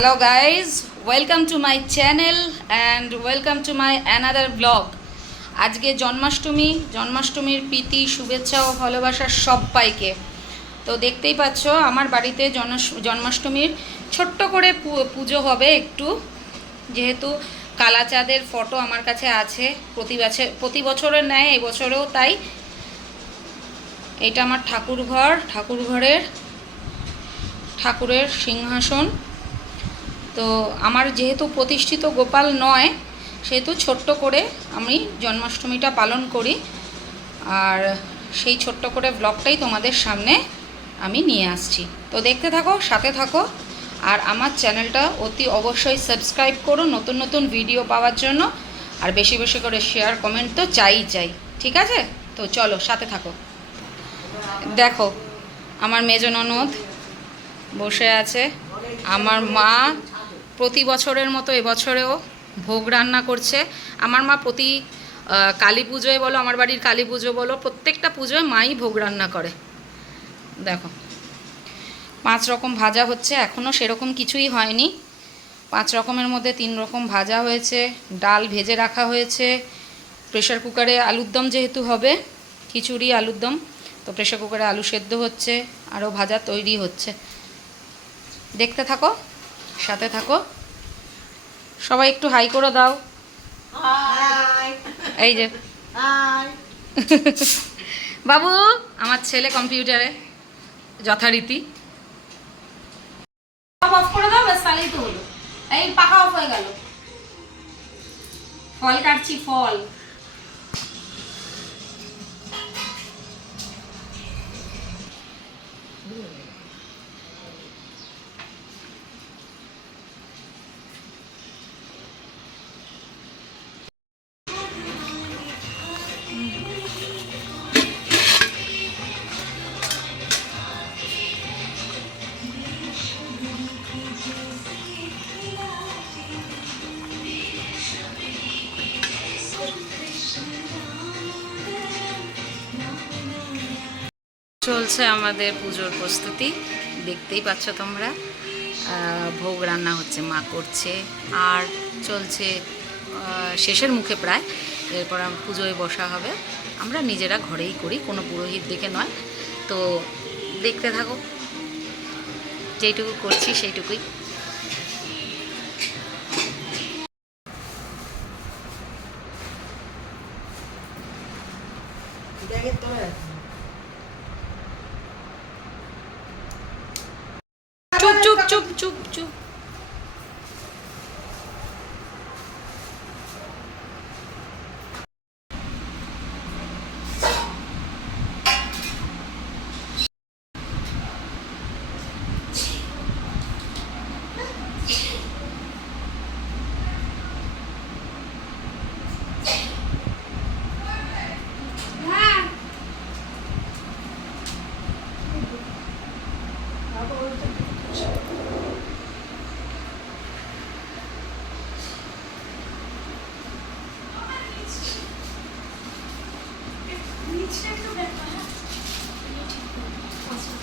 Hello guys, welcome to my channel and welcome to my another vlog. আজকে জন্মাষ্টমী জন্মাষ্টমীর প্রীতি শুভেচ্ছা ও ভালোবাসার সবাইকে তো দেখতেই পাচ্ছ আমার বাড়িতে জন্মাষ্টমীর ছোট্ট করে পুজো হবে একটু। যেহেতু কালাচাঁদের ফটো আমার কাছে আছে প্রতি বছর প্রতি বছরের ন্যায় এবছরেও তাই। এটা আমার ঠাকুর ঘর ঠাকুর ঘরের ঠাকুরের সিংহাসন। তো আমার যেহেতু প্রতিষ্ঠিত গোপাল নয়, সেহেতু ছোট্ট করে আমি জন্মাষ্টমীটা পালন করি। আর সেই ছোট্ট করে ব্লগটাই তোমাদের সামনে আমি নিয়ে আসছি। তো দেখতে থাকো, সাথে থাকো। আর আমার চ্যানেলটা অতি অবশ্যই সাবস্ক্রাইব করো নতুন নতুন ভিডিও পাওয়ার জন্য। আর বেশি বেশি করে শেয়ার কমেন্ট তো চাই চাই, ঠিক আছে? তো চলো, সাথে থাকো। দেখো, আমার মেজ ননদ বসে আছে। আমার মা প্রতি বছরের মতো এবছরেও ভোগ রান্না করছে। আমার মা প্রতি কালী পুজোয় বলো, আমার বাড়ির কালী পুজো বলো, প্রত্যেকটা পুজোয় মাই ভোগ রান্না করে। দেখো, পাঁচ রকম ভাজা হচ্ছে এখনও সেরকম কিছুই হয়নি। পাঁচ রকমের মধ্যে তিন রকম ভাজা হয়েছে, ডাল ভেজে রাখা হয়েছে প্রেশার কুকারে আলুর দম যেহেতু হবে, খিচুড়ি, আলুর দম, তো প্রেশার কুকারে আলু সেদ্ধ হচ্ছে, আরও ভাজা তৈরি হচ্ছে। দেখতে থাকো। সাথে থাকো। সবাই একটু হাই করে দাও। এই যে। বাবু আমার ছেলে কম্পিউটারে যথারীতি। অফ করে দাও ব্যাস তাহলেই তো হলো। এই পাকা অফ হয়ে গেল। ফল কাটছি ফল। চলছে আমাদের পুজোর প্রস্তুতি। দেখতেই পাচ্ছ তোমরা। ভোগ রান্না হচ্ছে, মা করছে, আর চলছে শেষের মুখে প্রায়। এরপর পুজোয় বসা হবে। আমরা নিজেরা ঘরেই করি, কোনো পুরোহিত দেখে নয়। তো দেখতে থাকো। যেইটুকু করছি সেইটুকুই। দেখে তোরা? chup, chup.